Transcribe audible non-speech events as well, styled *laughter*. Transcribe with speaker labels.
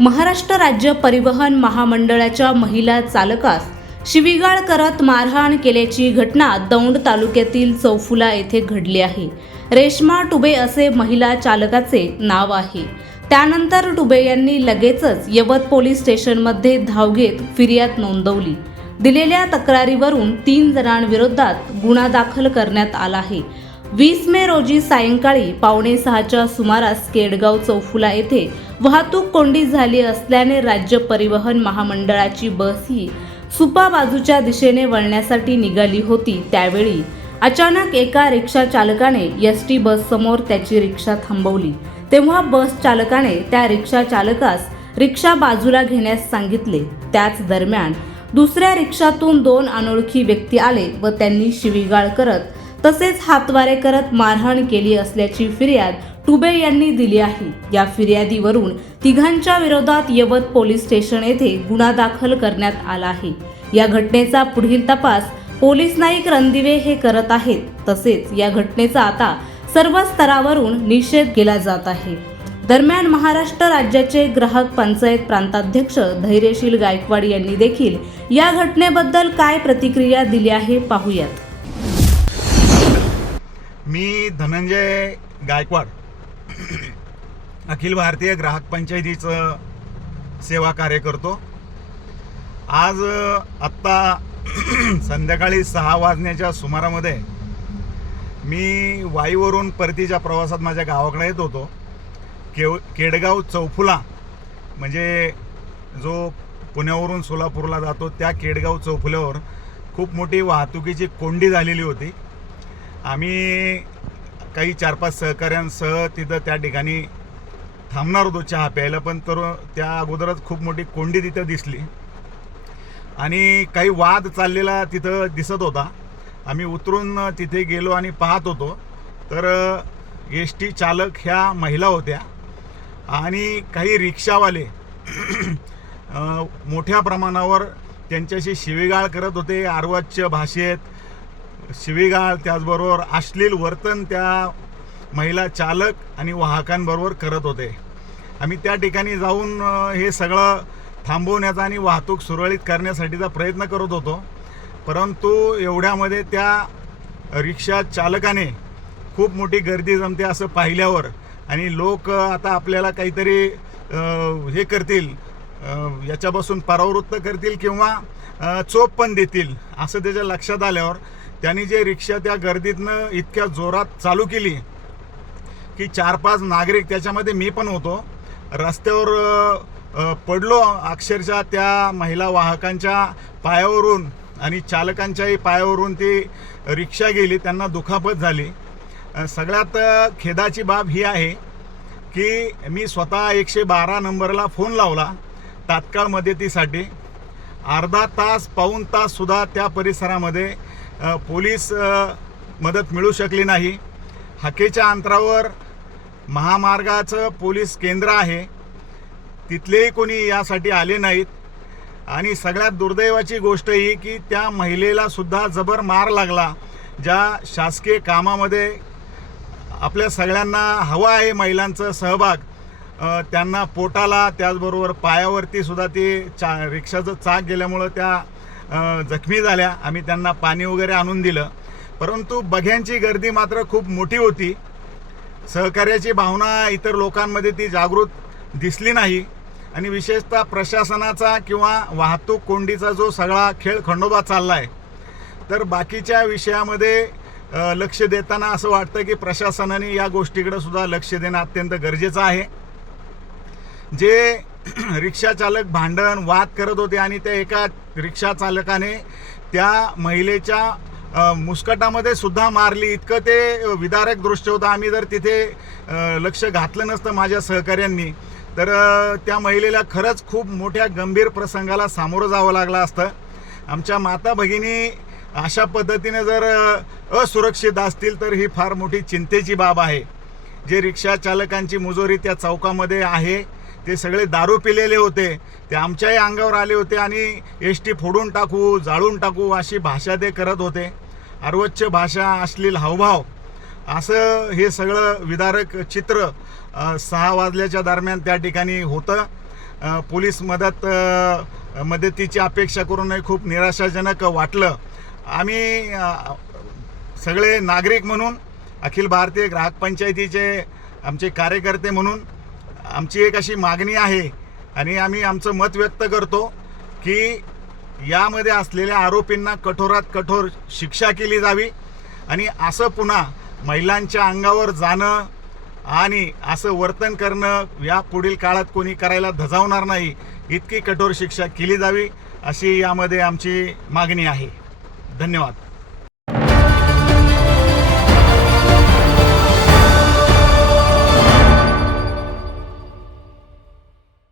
Speaker 1: महाराष्ट्र राज्य परिवहन महामंडळाच्या महिला चालकास शिवीगाळ करत मारहाण केल्याची घटना दौंड तालुक्यातील चौफुला येथे घडली आहे. रेश्मा टुबे असे महिला चालकाचे नाव आहे. त्यानंतर टुबे यांनी लगेचच यवत पोलीस स्टेशनमध्ये धाव घेत फिर्याद नोंदवली. दिलेल्या तक्रारीवरून तीन जणांविरोधात गुन्हा दाखल करण्यात आला आहे. वीस मे रोजी सायंकाळी पावणे सहाच्या सुमारास केडगाव चौफुला येथे वाहतूक कोंडी झाली असल्याने राज्य परिवहन महामंडळाची बस ही सुपा बाजूच्या दिशेने वळण्यासाठी निघाली होती. त्यावेळी अचानक एका रिक्षा चालकाने एस टी बस समोर त्याची रिक्षा थांबवली. तेव्हा बस चालकाने त्या रिक्षा चालकास रिक्षा बाजूला घेण्यास सांगितले. त्याच दरम्यान दुसऱ्या रिक्षातून दोन अनोळखी व्यक्ती आले व त्यांनी शिवीगाळ करत तसेच हातवारे करत मारहाण केली असल्याची फिर्याद टुबे यांनी दिली आहे. या फिर्यादीवरून तिघांच्या विरोधात यवत पोलीस स्टेशन येथे गुन्हा दाखल करण्यात आला आहे. या घटनेचा पुढील तपास पोलीस नाईक रणदिवे हे करत आहेत. तसेच या घटनेचा आता सर्व स्तरावरून निषेध केला जात आहे. दरम्यान महाराष्ट्र राज्याचे ग्राहक पंचायत प्रांताध्यक्ष धैर्यशील गायकवाड यांनी देखील या घटनेबद्दल काय प्रतिक्रिया दिली आहे पाहूयात.
Speaker 2: मी धनंजय गायकवाड अखिल भारतीय ग्राहक पंचायतीचं सेवा कार्य करतो आज आत्ता *clears throat* संध्याकाळी सहा वाजण्याच्या सुमारामध्ये मी वाईवरून परतीच्या प्रवासात माझ्या गावाकडे येत होतो. केव केडगाव चौफुला म्हणजे जो पुण्यावरून सोलापूरला जातो त्या केडगाव चौफुल्यावर खूप मोठी वाहतुकीची कोंडी झालेली होती. आम्ही काही चार पाच सहकाऱ्यांसह तिथं त्या ठिकाणी थांबणार होतो चहा प्यायला पण तर त्या अगोदरच खूप मोठी कोंडी तिथं दिसली. आणि काही वाद चाललेला तिथं दिसत होता. आम्ही उतरून तिथे गेलो आणि पाहत होतो. तर एस टी चालक ह्या महिला होत्या आणि काही रिक्षावाले मोठ्या प्रमाणावर त्यांच्याशी शिवीगाळ करत होते. आर्वाच्य भाषेत शिवीगाळ त्याचबरोबर अश्लील वर्तन त्या महिला चालक आणि वाहकांबरोबर करत होते. आम्ही त्या ठिकाणी जाऊन हे सगळं थांबवण्याचा आणि वाहतूक सुरळीत करण्यासाठीचा प्रयत्न करत होतो. परंतु एवढ्यामध्ये त्या रिक्षा चालकाने खूप मोठी गर्दी जमते असं पाहिल्यावर आणि लोक आता आपल्याला काहीतरी हे करतील याच्यापासून परावृत्त करतील किंवा चोप पण देतील असं त्याच्या लक्षात आल्यावर त्यांनी जे रिक्षा त्या गर्दीतनं इतक्या जोरात चालू केली की चार पाच नागरिक त्याच्यामध्ये मी पण होतो रस्त्यावर पडलो अक्षरशः त्या महिला वाहकांच्या पायावरून आणि चालकांच्याही पायावरून ती रिक्षा गेली त्यांना दुखापत झाली. सगळ्यात खेदाची बाब ही आहे की मी स्वतः एकशे बारा नंबरला फोन लावला तात्काळ मदतीसाठी. अर्धा तास पाऊण तास सुद्धा त्या परिसरामध्ये पोलीस मदत मिळू शकली नाही. हाकेच्या अंतरावर महामार्गाचं पोलीस केंद्र आहे. तिथलेही कोणी यासाठी आले नाहीत. आणि सगळ्यात दुर्दैवाची गोष्ट ही की त्या महिलेलासुद्धा जबर मार लागला ज्या शासकीय कामामध्ये आपल्या सगळ्यांना हवा आहे महिलांचं सहभाग. त्यांना पोटाला त्याचबरोबर पायावरतीसुद्धा ते चा रिक्षाचं चाक गेल्यामुळं त्या जखमी झाल्या. आम्ही त्यांना पाणी वगैरे आणून दिलं. परंतु बघ्यांची गर्दी मात्र खूप मोठी होती. सहकार्याची भावना इतर लोकांमध्ये ती जागृत दिसली नाही. आणि विशेषतः प्रशासनाचा किंवा वाहतूक कोंडीचा जो सगळा खेळ खंडोबा चालला आहे तर बाकीच्या विषयामध्ये लक्ष देताना असं वाटतं की प्रशासनाने या गोष्टीकडे सुद्धा लक्ष देणं अत्यंत गरजेचं आहे. जे *clears throat* रिक्षा चालक भांडण वाद करत होते आणि त्या एका रिक्षा चालकाने त्या महिलेच्या मुस्कटामध्ये सुद्धा मारली. इतकं ते विदारक दृश्य होतं. आम्ही जर तिथे लक्ष घातलं नसतं माझ्या सहकाऱ्यांनी तर त्या महिलेला खरंच खूप मोठ्या गंभीर प्रसंगाला सामोरं जावं लागलं असतं. आमच्या माता भगिनी अशा पद्धतीने जर असुरक्षित असतील तर ही फार मोठी चिंतेची बाब आहे. जे रिक्षा चालकांची मुजोरी त्या चौकामध्ये आहे ते सगळे दारू पिलेले होते. ते आमच्याही अंगावर आले होते आणि एस टी फोडून टाकू जाळून टाकू अशी भाषा ते करत होते. अर्वच्च भाषा असलेल हावभाव. असं हे सगळं विदारक चित्र सहा वाजल्याच्या दरम्यान त्या ठिकाणी होतं. पोलीस मदत मदतीची अपेक्षा करूनही खूप निराशाजनक वाटलं. आम्ही सगळे नागरिक म्हणून अखिल भारतीय ग्राहक पंचायतीचे आमचे कार्यकर्ते म्हणून आमची एक अशी मागणी आहे आणि आम्ही आमचं मत व्यक्त करतो की यामध्ये असलेल्या आरोपींना कठोरात कठोर शिक्षा केली जावी आणि असं पुन्हा महिलांच्या अंगावर जाणं आणि असं वर्तन करणं या पुढील काळात कोणी करायला धजावणार नाही इतकी कठोर शिक्षा केली जावी अशी यामध्ये आमची मागणी आहे. धन्यवाद.